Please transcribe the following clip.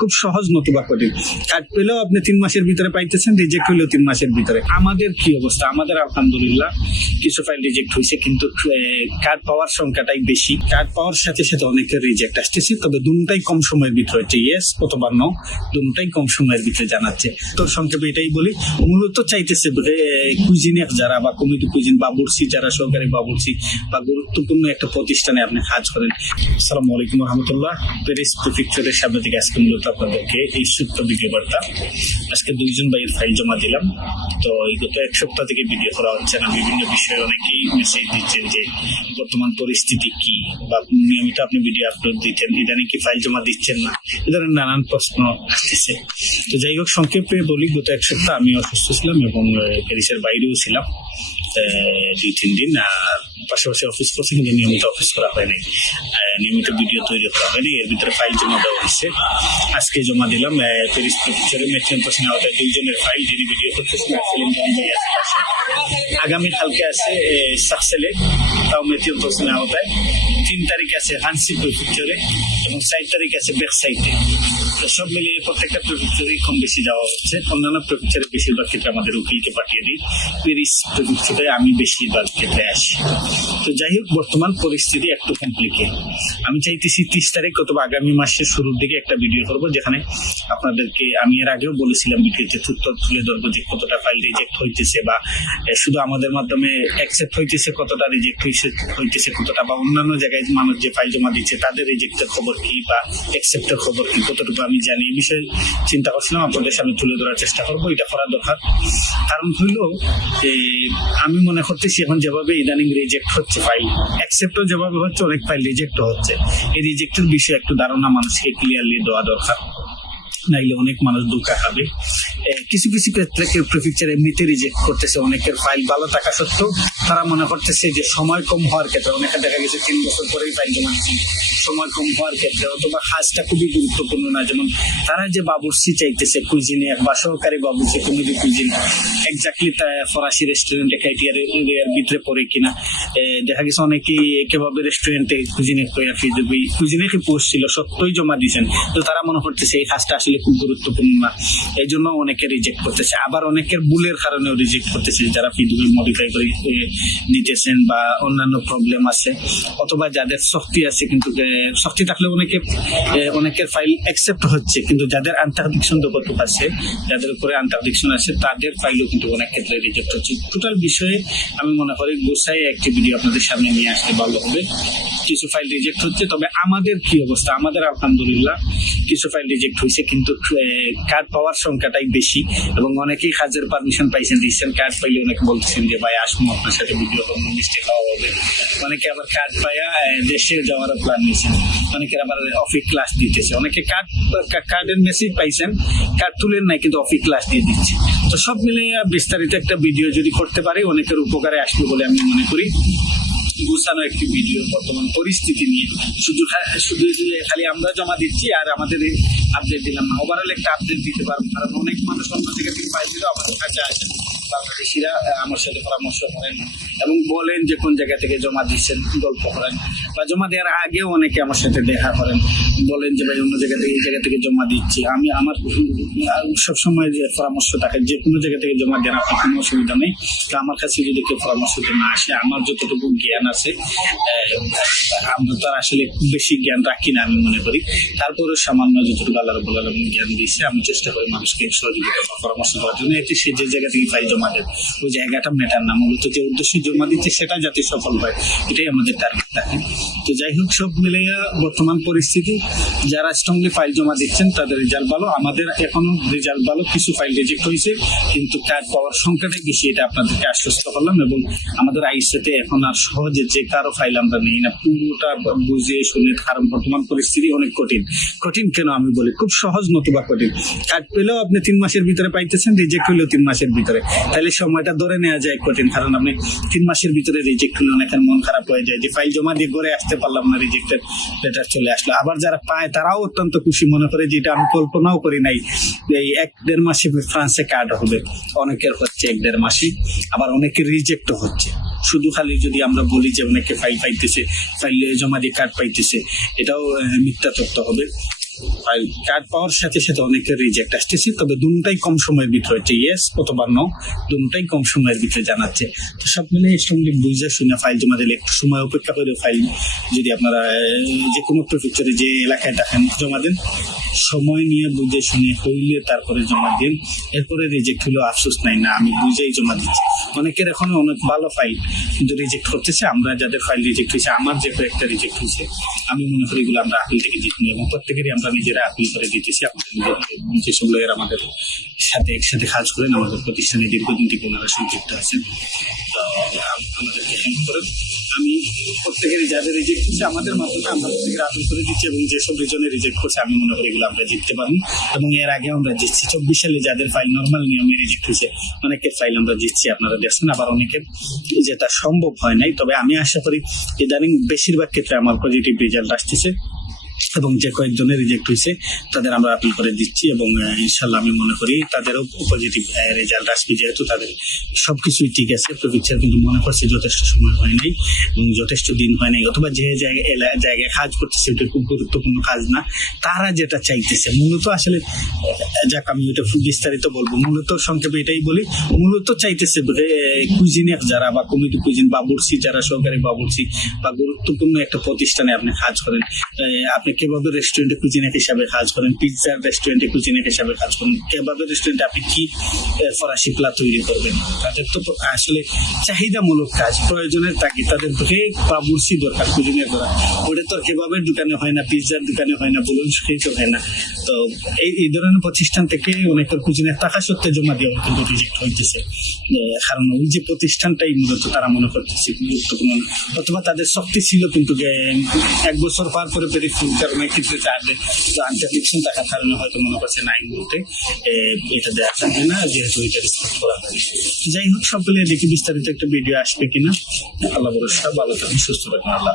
খুব সহজ নতুবা কঠিন কার্ড পেলেও আপনি তিন মাসের ভিতরে পাইতেছেন রিজেক্ট হইলেও তিন মাসের ভিতরে। আমাদের কি অবস্থা? আমাদের আলহামদুলিল্লাহ, কিছু ফাইল রিজেক্ট হয়েছে কিন্তু কার্ড পাওয়ার সংখ্যাটাই বেশি। কার্ড পাওয়ার সাথে সাথে অনেকের রিজেক্ট আসতেছে, তবে দুটাই কম সময়ের ভিতরে হচ্ছে ইয়েস অথবা নো দুটাই কম সময়ের ভিতরে জানাচ্ছে। তোর সংক্ষেপে এটাই বলি, মূলত চাইতেছে কুইজিনিয়ার যারা বা কমিটি কুইজিন বাবুরসি যারা সরকারি বাবুরসি বা গুরুত্বপূর্ণ একটা প্রতিষ্ঠানে আপনি কাজ করেন। আসসালামু আলাইকুম রহমতুল্লাহ। প্যারিস প্রিফেকচারের সামনে আজকে মূলত আপনাদেরকে এই সূত্র ভিডিও বার্তা। আজকে দুইজন ভাইয়ের ফাইল জমা দিলাম। তো এই গত এক সপ্তাহ থেকে ভিডিও করা হচ্ছে না। বিভিন্ন বিষয়ে অনেকেই মেসেজ দিচ্ছেন যে, বর্তমান পরিস্থিতি কি? বা নিয়মিত আপনি ভিডিও আপলোড দিচ্ছেন। ইদানিং কি ফাইল জমা দিচ্ছেন না? এ ধরনের নানান প্রশ্ন আসতেছে। তো যাই হোক, সংক্ষেপে বলি, গত এক সপ্তাহ আমি অসুস্থ ছিলাম এবং প্যারিসের বাইরেও ছিলাম। দুই, তিন দিন। আর পাশাপাশি অফিস করছি, কিন্তু নিয়মিত অফিস করা হয়নি। নিয়মিত ভিডিও তৈরি করা হয়নি, এর ভিতরে ফাইল জমা দেওয়া হয়েছে। আজকে জমা দিলাম প্যারিস পিকচারে মেট্রিয়ন পার্সেন্ট আওতায় দুইজনের ফাইল যিনি ভিডিও করতেছেন আছে। আগামী কালকে আছে সাকসেলে তাও মেথিয়ন পার্সেন্ট আওতায়। তিন তারিখ আছে হানসি প্রিফেকচারে এবং চার তারিখ আছে ব্যাক সাইডে তো সব মিলিয়ে প্রত্যেকটা প্রিফেকচারেই কম বেশি যাওয়া হচ্ছে। অন্যান্য প্রিফেকচারে বেশিরভাগ ক্ষেত্রে আমাদের উকিলকে পাঠিয়ে দিই। প্যারিস প্রিফেকচারে আমি বেশিরভাগ ক্ষেত্রে আসি। তো যাই হোক, বর্তমান পরিস্থিতি একটু কমপ্লিকেট আমি চাইতেছি তিরিশ তারিখ অথবা আগামী মাসের শুরুর দিকে একটা ভিডিও করব, যেখানে আপনাদেরকে আমি এর আগেও বলেছিলাম ভিডিওতে তথ্য তুলে ধরবো যে কতটা ফাইল রিজেক্ট হইতেছে বা শুধু আমাদের মাধ্যমে অ্যাকসেপ্ট হইতেছে কতটা রিজেক্ট হইতেছে কতটা বা অন্যান্য জায়গায় মানুষ যে ফাইল জমা দিচ্ছে, তাদের রিজেক্টের খবর কি বা অ্যাকসেপ্টের খবর কি, কতটুকু আমি জানি, এই বিষয়ে চিন্তা করছিলাম, আপনাদের সামনে তুলে ধরার চেষ্টা করব, এটা করা দরকার। কারণ হইল আমি মনে করতেছি এখন যেভাবে ইদানিং রিজেক্ট হচ্ছে ফাইল অ্যাকসেপ্টও যেভাবে হচ্ছে, অনেক ফাইল রিজেক্ট হচ্ছে। এই রিজেক্টের বিষয়ে একটু ধারণা মানুষকে ক্লিয়ারলি দেওয়া দরকার। নাইলে অনেক মানুষ ধোকা খাবে। কিছু কিছু ক্ষেত্রে প্রিফেকচার এমনিতে রিজেক্ট করতেছে। অনেকের ফাইল ভালো থাকা সত্ত্বেও তারা মনে করতেছে যে সময় কম হওয়ার ক্ষেত্রে অনেকে দেখা গেছে তিন বছর পরেই ফাইল জমা সময় কম হওয়ার ক্ষেত্রে অথবা কাজটা খুবই গুরুত্বপূর্ণ না, যেমন তারা যে বাবুর্সি চাইতেছে কুইজিনে বা সহকারী বাবুর্সি কমিটি কুইজিন এক্স্যাক্টলি ফরাসি রেস্টুরেন্টে ক্রাইটেরিয়ার ভিতরে পড়ে কিনা। দেখা গেছে অনেকেই একেভাবে রেস্টুরেন্টে কুইজিনে কইয়া ফি দেবে। কুইজিনে কি পোস্ট ছিল? সত্যই জমা দিয়েছেন। তো তারা মনে করতেছে এই কাজটা আসলে খুব গুরুত্বপূর্ণ না। এই জন্য অনেকে রিজেক্ট করতেছে। আবার অনেকের ভুলের কারণেও রিজেক্ট করতেছে যারা ফিডগুলো মডিফাই করে নিতেছেন বা অন্যান্য প্রবলেম আছে। অথবা যাদের শক্তি আছে কিন্তু শক্তি থাকলে অনেকে অনেকের ফাইল অ্যাকসেপ্ট হচ্ছে, কিন্তু যাদের আন্টারডিকশন কতটুকু আছে যাদের উপরে আন্টারডিকশন আছে, তাদের ফাইলও কিন্তু অনেক ক্ষেত্রে রিজেক্ট হচ্ছে। টোটাল বিষয়ে আমি মনে করি গোসাই একটি ভিডিও আপনাদের সামনে নিয়ে আসলে ভালো হবে। কিছু ফাইল রিজেক্ট হচ্ছে, তবে আমাদের কি অবস্থা? আমাদের আলহামদুলিল্লাহ কিছু ফাইল রিজেক্ট হয়েছে, কিন্তু কার্ড পাওয়ার সংখ্যাটাই বেশি, এবং অনেকেই কাজের পারমিশন পাইছেন রিসেন্ট কার্ড পাইলে অনেকে বলতেছেন যে, ভাই, আসুন আপনার সাথে ভিডিও মিষ্টি খাওয়া হবে। অনেকে আবার কার্ড পাইয়া দেশে যাওয়ারও প্ল্যান নিয়েছেন অনেকের আবার অফিস ক্লাস দিতেছে। অনেকে কার্ড কার্ডের মেসেজ পাইছেন কার্ড তুলেন নাই কিন্তু অফিস ক্লাস দিয়ে দিচ্ছে। তো সব মিলে বিস্তারিত একটা ভিডিও যদি করতে পারি, অনেকের উপকারে আসবে বলে আমি মনে করি। গুছানো একটি ভিডিও বর্তমান পরিস্থিতি নিয়ে। শুধু শুধু খালি আমরা জমা দিচ্ছি আর আমাদের আপডেট দিলাম না। ওভারঅল একটা আপডেট দিতে পারব। কারণ অনেক মানুষ অন্য জায়গা থেকে দিলেও আমাদের কাছে আসেন বাংলাদেশিরা আমার সাথে পরামর্শ করেন। এবং বলেন যে কোন জায়গা থেকে জমা দিচ্ছেন গল্প করেন। বা জমা দেওয়ার আগেও অনেকে আমার সাথে দেখা করেন। বলেন যে, ভাই, অন্য জায়গা থেকে এই জায়গা থেকে জমা দিচ্ছি। আমি আমার সবসময় যে পরামর্শ থাকে, যে কোনো জায়গা থেকে জমা দেন আপনার কোনো অসুবিধা নেই। তো আমার কাছে যদি কেউ পরামর্শ না আসে, আমার যতটুকু জ্ঞান আছে আমরা তো আসলে খুব বেশি জ্ঞান রাখি না, আমি মনে করি। তারপরে সামান্য যতটুকু আল্লাহ রবুল জ্ঞান দিয়েছে, আমি চেষ্টা করি মানুষকে সহযোগিতা পরামর্শ দেওয়ার জন্য। এতে সে যে জায়গা থেকে ফাইল জমা দেয় ওই জায়গাটা মেটার না। মূলত যে উদ্দেশ্যে জমা দিচ্ছে সেটা যাতে সফল হয়। এটাই আমাদের টার্গেট থাকে তো যাই হোক, সব মিলিয়ে বর্তমান পরিস্থিতি, যারা স্ট্রংলি ফাইল জমা দিচ্ছেন, তাদের রেজাল্ট ভালো। আমাদের এখনও রেজাল্ট ভালো, কিছু ফাইল রিজেক্ট হয়েছে, কিন্তু কার্ড পাওয়ার সংখ্যাটাই বেশি, এটা আপনাদেরকে আশ্বস্ত করলাম এবং আমাদের আইসেতে এখন আর সহজে যে কারও ফাইল আমরা নেই না। পুরোটা বুঝে শুনে কারণ বর্তমান পরিস্থিতি অনেক কঠিন। কঠিন কেন আমি বলি? খুব সহজ নতুবা কঠিন। কাজ পেলেও আপনি তিন মাসের ভিতরে পাইতেছেন রিজেক্ট হলেও তিন মাসের ভিতরে। তাহলে সময়টা ধরে নেওয়া যায় কঠিন, কারণ আপনি তিন মাসের ভিতরে রিজেক্ট হলে অনেকের মন খারাপ হয়ে যায় যে ফাইল জমা দিয়ে ঘরে আসতে পারলাম না রিজেক্টেড লেটার চলে আসলো। আবার যারা পায় তারাও অত্যন্ত খুশি মনে করে যে এটা আমি কল্পনাও করি নাই এই এক দেড় মাসে ফ্রান্সে কার্ড হবে। অনেকের হচ্ছে এক দেড় মাসে, আবার অনেকের রিজেক্টও হচ্ছে। শুধু খালি যদি আমরা বলি যে অনেকে ফাইল পাইতেছে ফাইল জমা দিয়ে কার্ড পাইতেছে, এটাও মিথ্যা তথ্য হবে। ফাইল কার্ড পাওয়ার সাথে সাথে অনেকের রিজেক্ট আসতেছে, তবে দুটাই কম সময়ের ভিতরে হচ্ছে ইয়েস অথবা নো দুটাই কম সময়ের ভিতরে জানাচ্ছে। তো সব মিলে সঙ্গে বুঝে শুনে ফাইল জমা দিলে একটু সময় অপেক্ষা করে ফাইল যদি আপনারা যে কোনো প্রিফেকচারে যে এলাকায় দেখেন, জমা দেন। সময় নিয়ে বুঝে শুনে হইলে তারপরে জমা দিন। এরপরে রিজেক্ট হলো আফসোস নাই না, আমি বুঝেই জমা দিচ্ছি। অনেকের এখনও অনেক ভালো ফাইল কিন্তু রিজেক্ট করতেছে আমরা যাদের ফাইল রিজেক্ট হয়েছে, আমার যে কয়েকটা রিজেক্ট হয়েছে, আমি মনে করি এগুলো আমরা আপিল থেকে জিতবো এবং প্রত্যেকেরই আমরা নিজেরা আপিল করে দিতেছি আমাদের নিজেদের যেসব লোকের আমাদের সাথে একসাথে কাজ করেন, আমাদের প্রতিষ্ঠানে দীর্ঘদিন থেকে ওনারা সংযুক্ত আছেন। আমাদেরকে হেল্প করেন। আমি প্রত্যেকেরই যাদের রিজেক্ট হচ্ছে আমাদের মাধ্যমে আমরা প্রত্যেকের আপিল করে দিচ্ছি এবং যেসব রিজনে রিজেক্ট করছে, আমি মনে করি এগুলো আমরা জিততে পারব। এবং এর আগে আমরা জিতছি। চব্বিশ সালে যাদের ফাইল নর্মাল নিয়মে রিজেক্ট হয়েছে, অনেকের ফাইল আমরা জিতছি, আপনারা দেখছেন। আবার অনেকের যেটা সম্ভব হয় নাই। তবে আমি আশা করি, ইদানিং বেশিরভাগ ক্ষেত্রে আমার পজিটিভ রেজাল্ট আসতেছে। এবং যে কয়েকজনের রিজেক্ট হয়েছে তাদের আমরা আপিল করে দিচ্ছি এবং ইনশাল্লাহ আমি মনে করি তাদেরও পজিটিভ রেজাল্ট আসবে যেহেতু তাদের সব কিছুই ঠিক আছে প্রফিকচার কিন্তু মনে করছে যথেষ্ট সময় হয় নাই এবং যথেষ্ট দিন হয় নাই। অথবা যে জায়গায় জায়গায় কাজ করতেছে ওটা খুব গুরুত্বপূর্ণ কাজ না তারা যেটা চাইতেছে মূলত আসলে যাক আমি খুব বিস্তারিত বলব মূলত সংক্ষেপে এটাই বলি মূলত চাইতেছে কুইজিনের যারা বা কমিটি কুইজিন বাবুর্চি যারা সরকারি বাবুর্চি বা গুরুত্বপূর্ণ একটা প্রতিষ্ঠানে আপনি কাজ করেন আহ, আপনি কীভাবে রেস্টুরেন্টে কুজিনের হিসাবে কাজ করেন? পিৎজার রেস্টুরেন্টে কুজিনের হিসাবে কাজ করেন? কীভাবে রেস্টুরেন্টে আপনি কি ফরাসি প্লা তৈরি করবেন? তাদের তো আসলে চাহিদামূলক কাজ, প্রয়োজনের তাগি তাদের ব্রেক বা বুর্সি দরকার কুজিনের করা ওটা তো কেবাবের দোকানে হয় না পিৎজার দোকানে হয় না, বলুন, সেই তো হয় না। তো এই এই ধরনের প্রতিষ্ঠান থেকে অনেকের কুজিনের টাকা সত্ত্বে জমা দেওয়া কিন্তু রিজেক্ট হইতেছে। কারণ ওই যে প্রতিষ্ঠানটাই মূলত তারা মনে করতেছে, গুরুত্বপূর্ণ। অথবা তাদের শক্তি ছিল কিন্তু এক বছর পার করে পেরে কারণে চার্জে আনসারফিকশন থাকার কারণে হয়তো মনে করছে না বলতে এটা দেওয়া যাবে না, যেহেতু এটা রিসপেক্ট করা হয় যাই হোক, সকলে দেখি বিস্তারিত একটা ভিডিও আসবে কিনা আল্লাহ ভরসা, ভালো থাকুন, সুস্থ থাকুন, আল্লাহ।